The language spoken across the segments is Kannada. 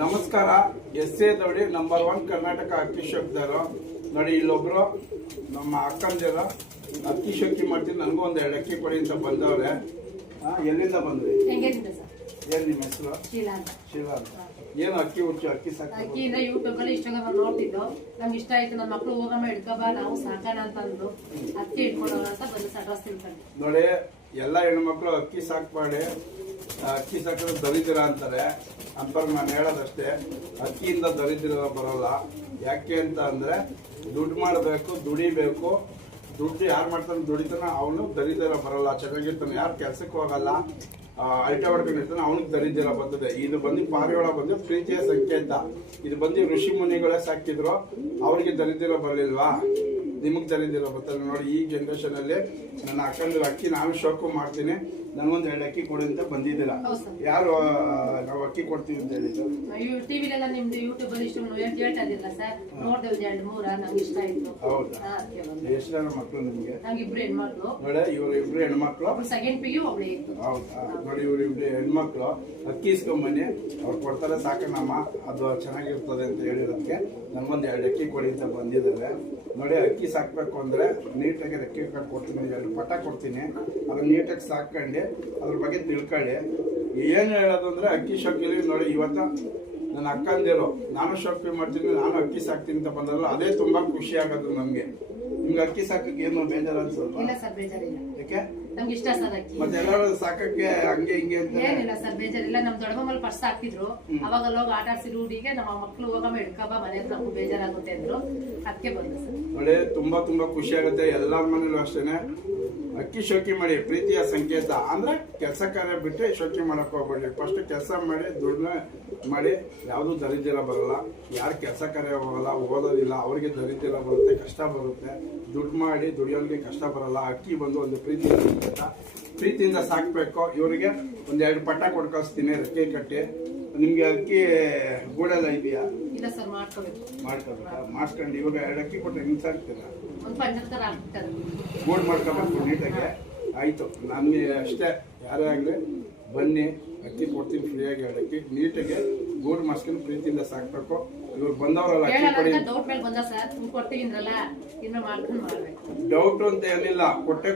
ನಮಸ್ಕಾರ. ಎಸ್.ಎ. ದೌಡಿ ನಂಬರ್ 1 ಕರ್ನಾಟಕ ಅಕ್ಕಿ ಶೋಕಿದಾರು. ನೋಡಿ ಇಲ್ಲೊಬ್ರು ನಮ್ಮ ಅಕ್ಕಂದಿರು ಅಕ್ಕಿ ಶೋಕಿ ಮಾಡ್ತೀನಿ, ನನಗೂ ಒಂದು 2 ಅಕ್ಕಿ ಕೊಡಿ ಅಂತ ಬಂದವ್ರೆ. ಎಲ್ಲಿಂದ ಬಂದ್ರಿ? ಏನ್ ನಿಮ್ಮ ಹೆಸರು? ಶೀಲಾ ಅಂತ. ಏನು ಅಕ್ಕಿ ಹುಚ್ಚು? ಅಕ್ಕಿ ಅಕ್ಕಿಯಿಂದ ಯೂಟ್ಯೂಬ್ ಅಲ್ಲಿ ಇನ್ಸ್ಟಾಗ್ರಾಮ್ ನೋಡ್ತಿದ್ದು, ನಮ್ಗೆ ಇಷ್ಟ ಆಯ್ತು. ನನ್ನ ಮಕ್ಳು ಹೋಗಮ್ಮ ಹಿಡ್ಕೊಬ, ನಾವು ಸಾಕೋಣ ಅಂತ ಅಂದ್ರು. ಅಕ್ಕಿ ಇಟ್ಕೊಳ್ಳೋಣ ಅಂತ ಬಂದು ಅಡ್ರೆಸ್ ತಿಳ್ಕೊಂಡು. ನೋಡಿ, ಎಲ್ಲ ಹೆಣ್ಮಕ್ಳು ಅಕ್ಕಿ ಸಾಕ್ಬೇಡಿ, ಅಕ್ಕಿ ಸಾಕಿದ್ರೆ ದರಿದ್ರ ಅಂತಾರೆ. ಅಂಪರ್ಗೆ ನಾನು ಹೇಳೋದಷ್ಟೇ, ಅಕ್ಕಿಯಿಂದ ದರಿದ್ರ ಬರೋಲ್ಲ. ಯಾಕೆ ಅಂತ ಅಂದ್ರೆ ದುಡ್ಡು ಮಾಡಬೇಕು, ದುಡಿಬೇಕು. ದುಡ್ಡು ಯಾರು ಮಾಡ್ತಾನೆ ದುಡಿತಾನ ಅವನು ದರಿದ್ರ ಬರಲ್ಲ, ಚೆನ್ನಾಗಿರ್ತಾನೆ. ಯಾರು ಕೆಲ್ಸಕ್ಕೆ ಹೋಗಲ್ಲ, ಅಲ್ಟ ಹೊಡ್ಕೊಂಡಿರ್ತಾನೆ, ಅವನಿಗೆ ದರಿದ್ರ ಬರ್ತದೆ. ಇದು ಬಂದು ಪಾರಿವಾಳ ಬಂದು ಪ್ರೀತಿಯ ಸಂಕೇತ. ಇದು ಬಂದು ಋಷಿ ಮುನಿಗಳೇ ಸಾಕಿದ್ರು, ಅವ್ರಿಗೆ ದರಿದ್ರ ಬರಲಿಲ್ವಾ? ನಿಮಗೆ ದರಿದ್ರ ಬರ್ತದೆ. ನೋಡಿ, ಈ ಜನರೇಷನ್ ಅಲ್ಲಿ ನನ್ನ ಅಕ್ಕಂದ್ರೆ ಅಕ್ಕಿ ನಾನು ಶೋಕು ಮಾಡ್ತೀನಿ, ನನಗೊಂದು 2 ಅಕ್ಕಿ ಕೊಡಿ ಅಂತ ಬಂದಿದ್ದೀರಾ. ಯಾರು ನಾವು ಅಕ್ಕಿ ಕೊಡ್ತೀವಿ ಅಂತ ಹೇಳಿದ್ರು? ಟಿವಿಲೆಲ್ಲ ನಿಮ್ದು ಯೂಟ್ಯೂಬ್ ಅಲ್ಲಿ ಇಷ್ಟು ಹೇಳ್ತಾ ಇದ್ದಿಲ್ಲ ಸರ್, ನೋಡ್ದೆ 2-3 ನಂಗೆ ಇಷ್ಟ ಆಯ್ತು. ಹೌದಾ? ಎಷ್ಟು ಜನ ಮಕ್ಕಳು ನಿಮ್ಗೆ? ನಂಗೆ 2 ಹೆಣ್ಮಕ್ಳು. ನೋಡಿ, ಇವ್ರು 2 ಹೆಣ್ಮಕ್ಳು. ಸೆಕೆಂಡ್ PU ಒಬ್ಳೆ ಇತ್ತು. ಹೌದಾ? ನೋಡಿ, ಇವ್ರು 2 ಹೆಣ್ಮಕ್ಳು. ಅಕ್ಕಿ ಇಸ್ಕೊಂಬನ್ನಿ, ಅವ್ರು ಕೊಡ್ತಾರೆ, ಸಾಕಣಮ್ಮ, ಅದು ಚೆನ್ನಾಗಿರ್ತದೆ ಅಂತ ಹೇಳಿರೋದಕ್ಕೆ ನನ್ಗೊಂದು 2 ಅಕ್ಕಿ ಕೊಡಿ ಅಂತ ಬಂದಿದ್ದಾರೆ. ನೋಡಿ, ಅಕ್ಕಿ ಸಾಕ್ಬೇಕು ಅಂದ್ರೆ ನೀಟಾಗಿ ರೆಕ್ಕೆ ಕಟ್ ಕೊಡ್ತೀನಿ, 2 ಪಟ ಕೊಡ್ತೀನಿ. ಅದನ್ನ ನೀಟಾಗಿ ಸಾಕೊಂಡು ಅದ್ರ ಬಗ್ಗೆ ತಿಳ್ಕೊಳ್ಳಿ. ಏನು ಹೇಳೋದು ಅಂದ್ರೆ ಅಕ್ಕಿ ಶೋಕಿಲಿ ನೋಡಿ, ಇವತ್ತು ನನ್ನ ಅಕ್ಕಂದಿರು ನಾನು ಶೋಕಿ ಮಾಡ್ತೀನಿ, ನಾನು ಅಕ್ಕಿ ಸಾಕ್ತೀನಿ ಅಂತ ಬಂದ್ರಲ್ಲ, ಅದೇ ತುಂಬಾ ಖುಷಿ ಆಗೋದು ನಮ್ಗೆ. ನಿಮ್ಗೆ ಅಕ್ಕಿ ಸಾಕಕ್ಕೆ ಏನು ಬೇಜಾರು ಅನ್ಸಲ್ವಾ? ಇಲ್ಲ ಸರ್, ಬೇಜಾರಿಲ್ಲ. ಯಾಕೆ? ನಮ್ಗೆ ಇಷ್ಟ ಸರ್ ಅಕ್ಕಿ. ಮತ್ತೆ ಎಲ್ಲರೂ ಸಾಕಕ್ಕೆ ಹಂಗೆ ಹಿಂಗೆ ಅಂತ ಏನಿಲ್ಲ ಸರ್, ಬೇಜಾರಿಲ್ಲ. ನಮ್ ದೊಡ್ಡಮ್ಮಲ್ಲಿ ಫಸ್ಟ್ ಹಾಕ್ತಿದ್ರು, ಅವಾಗ ಹೋಗಿ ಆಟ ಆಡ್ಸಿ ರೂಢಿಗೆ ನಮ್ಮ ಮಕ್ಳು ಹೋಗಮ್ಮ ಹಿಡ್ಕಬ, ಮನೆಯಲ್ಲಿ ನಮಗೂ ಬೇಜಾರಾಗುತ್ತೆ ಅಂದ್ರು, ಅದಕ್ಕೆ ಬಂದು ಸರ್. ನೋಡಿ, ತುಂಬಾ ತುಂಬಾ ಖುಷಿ ಆಗುತ್ತೆ. ಎಲ್ಲರ ಮನೇಲೂ ಅಷ್ಟೇನೆ ಅಕ್ಕಿ ಶೋಕಿ ಮಾಡಿ, ಪ್ರೀತಿಯ ಸಂಕೇತ. ಅಂದ್ರೆ ಕೆಲಸ ಕಾರ್ಯ ಬಿಟ್ಟು ಶೋಕಿ ಮಾಡಕ್ ಹೋಗ್ಬೇಡಿ. ಫಸ್ಟ್ ಕೆಲಸ ಮಾಡಿ, ದುಡ್ಡನ್ನ ಮಾಡಿ, ಯಾವುದು ದರಿದ್ರ ಬರಲ್ಲ. ಯಾರು ಕೆಲಸ ಕಾರ್ಯ ಹೋಗಲ್ಲ, ಓದೋದಿಲ್ಲ, ಅವ್ರಿಗೆ ದರಿದ್ರ ಬರುತ್ತೆ, ಕಷ್ಟ ಬರುತ್ತೆ. ದುಡ್ಡು ಮಾಡಿ ದುಡಿಯೋರಿಗೆ ಕಷ್ಟ ಬರಲ್ಲ. ಅಕ್ಕಿ ಬಂದು ಒಂದು ಪ್ರೀತಿಯ ಸಂಕೇತ, ಪ್ರೀತಿಯಿಂದ ಸಾಕ್ಬೇಕು. ಇವರಿಗೆ 2 ಪಟ್ಟ ಕೊಡ್ಕಳಿಸ್ತೀನಿ, ರೆಕ್ಕೆ ಕಟ್ಟಿ. ನಿಮ್ಗೆ ಅಕ್ಕಿ ಗೂಡೆಲ್ಲ ಇದೆಯಾ? ಇಲ್ಲ ಸರ್, ಮಾಡ್ಕೋಬೇಕಾ? ಮಾಡ್ಕೊಂಡು ಇವಾಗ 2 ಅಕ್ಕಿ ಕೊಟ್ಟರೆ ಹಿಂಗೆ ಸಾಕ್ತೀರಾ? ಗೂಡ್ ಮಾಡ್ಕೋಬೇಕು ನೀಟಾಗಿ. ಆಯ್ತು, ನನ್ಗೆ ಅಷ್ಟೇ. ಯಾರೇ ಆಗಲಿ ಬನ್ನಿ, ಅಕ್ಕಿ ಕೊಡ್ತೀನಿ ಫ್ರೀಯಾಗಿ. 2 ಅಕ್ಕಿ ನೀಟಾಗಿ ಗೂಡ್ ಮಾಡ್ಸ್ಕೊಂಡು ಪ್ರೀತಿಯಿಂದ ಸಾಕ್ಬೇಕು. ಇವ್ರು ಬಂದವರಲ್ಲ ಅಕ್ಕಿ ಕೊಡಿ. ಡೌಟ್ ಅಂತ ಏನಿಲ್ಲ,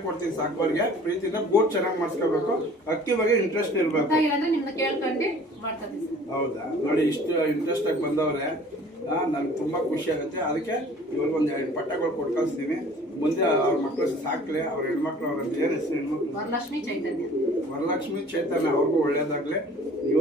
ಕೊಡ್ತೀನಿ ಸಾಕೋರಿಗೆ. ಪ್ರೀತಿಯಿಂದ ಗೂಡ್ ಚೆನ್ನಾಗಿ ಮಾಡ್ಸ್ಕೋಬೇಕು. ಅಕ್ಕಿ ಬಗ್ಗೆ ಇಂಟ್ರೆಸ್ಟ್ ಇರ್ಬೇಕು. ಹೌದಾ? ನೋಡಿ, ಇಷ್ಟು ಇಂಟ್ರೆಸ್ಟ್ ಆಗಿ ಬಂದವ್ರೆ, ನನ್ಗೆ ತುಂಬಾ ಖುಷಿ ಆಗುತ್ತೆ. ಅದಕ್ಕೆ ಇವ್ರಿಗೆ 2 ಪಟ್ಟಗಳು ಕೊಟ್ಕಳಿಸ್ತೀನಿ. ಮುಂದೆ ಅವ್ರ ಮಕ್ಕಳು ಸಾಕ್ಲಿ. ಅವ್ರ ಹೆಣ್ಮಕ್ಳು, ಅವ್ರ ಏನ್ ಹೆಸರು? ಹೆಣ್ಮಕ್ಳು ವರಲಕ್ಷ್ಮಿ ಚೈತನ್ಯ. ವರಲಕ್ಷ್ಮಿ ಚೈತನ್ಯ. ಅವ್ರಿಗೂ ಒಳ್ಳೇದಾಗ್ಲಿ. ಇವ್ರು